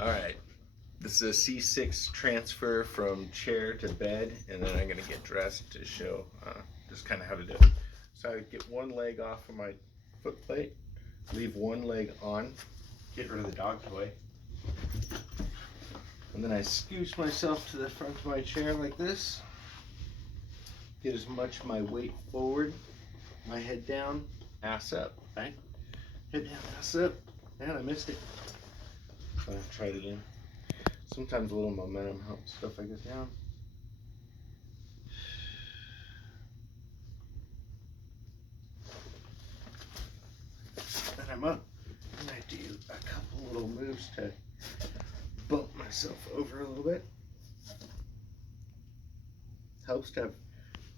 All right, this is a C-6 transfer from chair to bed, and then I'm gonna get dressed to show just kind of how to do it. So I get one leg off of my foot plate, leave one leg on, get rid of the dog toy, and then I scooch myself to the front of my chair like this, get as much of my weight forward, my head down, ass up, right? Head down, ass up, and I missed it. So I tried it again. Sometimes a little momentum helps stuff like this down. And I'm up. And I do a couple little moves to bump myself over a little bit. Helps to have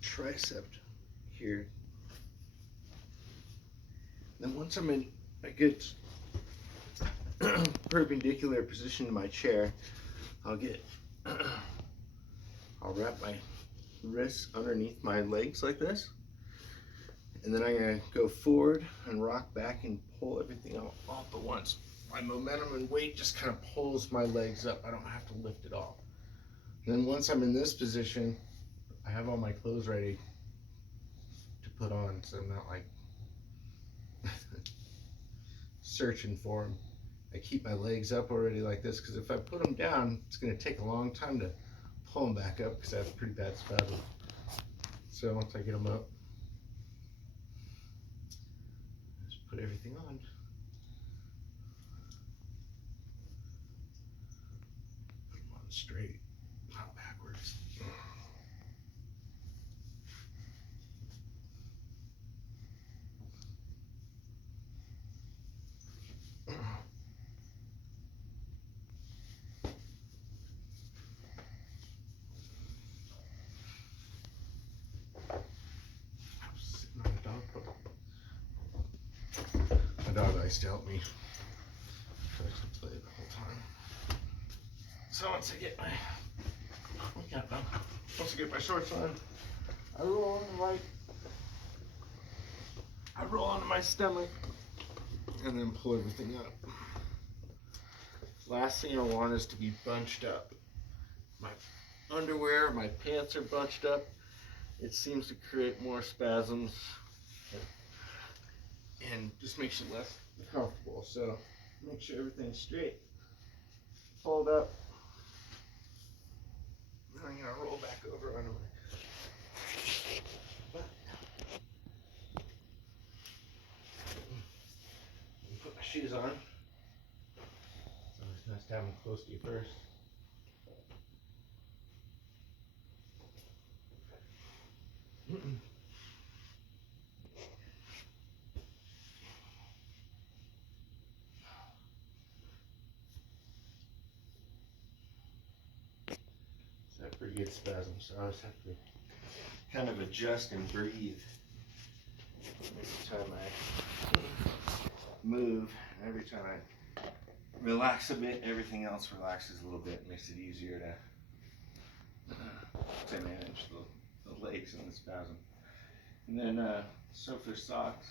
tricep here. Then once I'm in a good perpendicular position to my chair, I'll wrap my wrists underneath my legs like this, and then I'm gonna go forward and rock back and pull everything out all at once. My momentum and weight just kind of pulls my legs up. I don't have to lift it all. And then once I'm in this position, I have all my clothes ready to put on, so I'm not like searching for them. I keep my legs up already like this, because if I put them down, it's going to take a long time to pull them back up, because I have a pretty bad spasm. So once I get them up, just put everything on. Put them on straight, not backwards. My dog likes to help me. Tries to play the whole time. So once I get my shorts on, I roll onto my stomach and then pull everything up. Last thing I want is to be bunched up. My underwear, my pants are bunched up. It seems to create more spasms and just makes you less comfortable. So make sure everything's straight. Fold up. Then I'm gonna roll back over onto my butt. Put my shoes on. It's always nice to have them close to you first. That's a pretty good spasm, so I always have to kind of adjust and breathe every time I move. Every time I relax a bit, everything else relaxes a little bit. It makes it easier to manage the legs and the spasm. And then so for socks,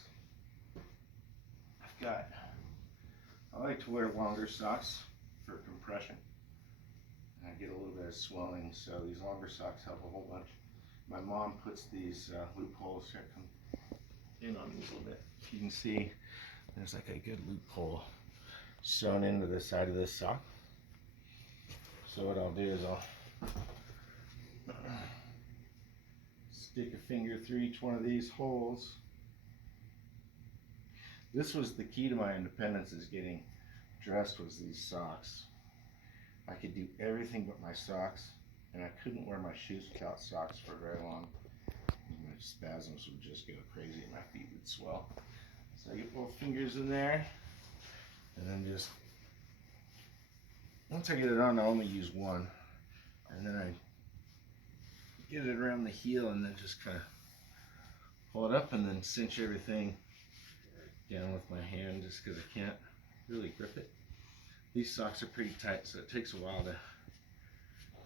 I like to wear longer socks for compression. And I get a little bit of swelling, so these longer socks help a whole bunch. My mom puts these loopholes here, come in on these a little bit. If you can see, there's like a good loophole sewn into the side of this sock. So what I'll do is I'll stick a finger through each one of these holes. This was the key to my independence, is getting dressed, was these socks. I could do everything but my socks, and I couldn't wear my shoes without socks for very long. My spasms would just go crazy and my feet would swell. So I get both fingers in there, and then just, once I get it on, I only use one. And then I get it around the heel and then just kind of pull it up and then cinch everything down with my hand, just because I can't really grip it. These socks are pretty tight, so it takes a while to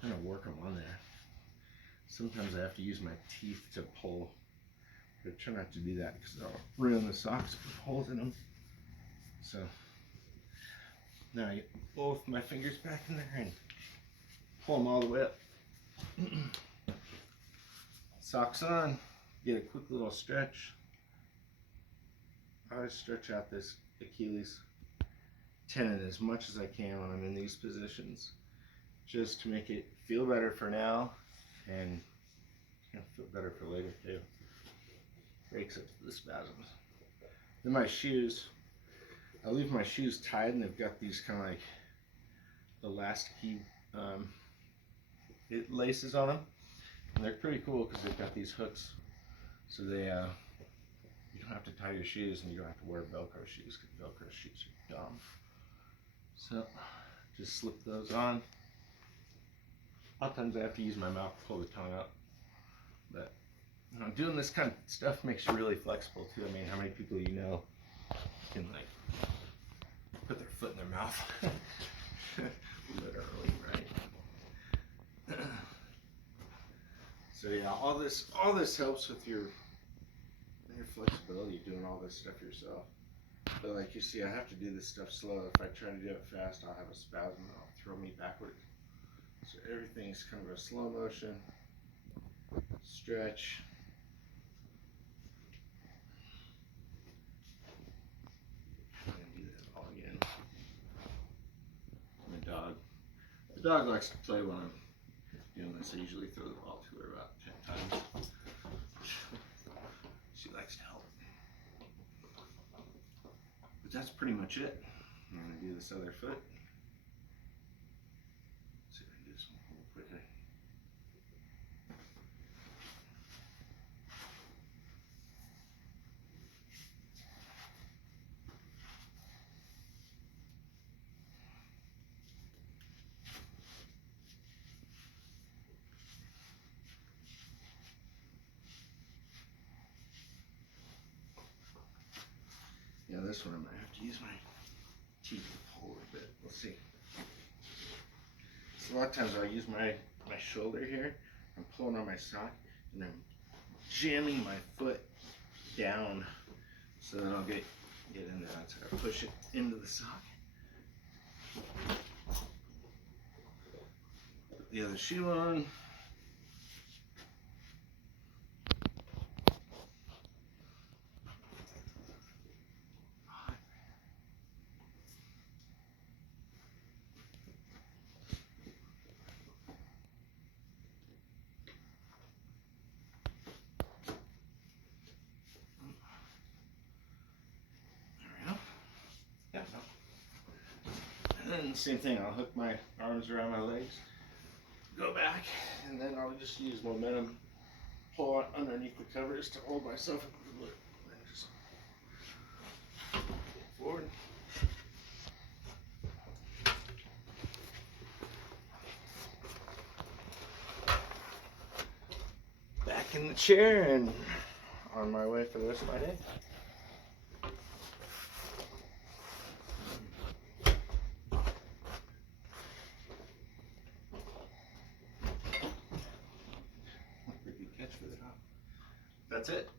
kind of work them on there. Sometimes I have to use my teeth to pull, but I try not to do that because I'll ruin the socks with holes in them. So Now I get both my fingers back in there and pull them all the way up. Socks on, get a quick little stretch. I always stretch out this Achilles tendon as much as I can when I'm in these positions, just to make it feel better for now and feel better for later too. Breaks up the spasms. Then my shoes, I leave my shoes tied and they've got these kind of like elasticy laces on them. And they're pretty cool because they've got these hooks, so they you don't have to tie your shoes and you don't have to wear Velcro shoes because Velcro shoes are dumb. So just slip those on. A lot of times I have to use my mouth to pull the tongue up, but doing this kind of stuff makes you really flexible too. I mean, how many people you know can like put their foot in their mouth? Literally, right? So yeah, all this helps with your flexibility, doing all this stuff yourself. But like you see, I have to do this stuff slow. If I try to do it fast, I'll have a spasm and it'll throw me backward. So everything's kind of a slow motion, stretch. I'm gonna do that all again. The dog likes to play when I'm doing this. I usually throw the ball to her about 10 times. She likes to help. But that's pretty much it. I'm gonna do this other foot. Let's see if I can do this one a little quicker. Yeah, this one I might have to use my teeth to pull a little bit. We'll see. So a lot of times I'll use my shoulder here. I'm pulling on my sock and I'm jamming my foot down so that I'll get in there. So I push it into the sock. Put the other shoe on. And then same thing, I'll hook my arms around my legs, go back, and then I'll just use momentum, pull underneath the covers to hold myself in the loop. And just forward. Back in the chair and on my way for the rest of my day. That's it.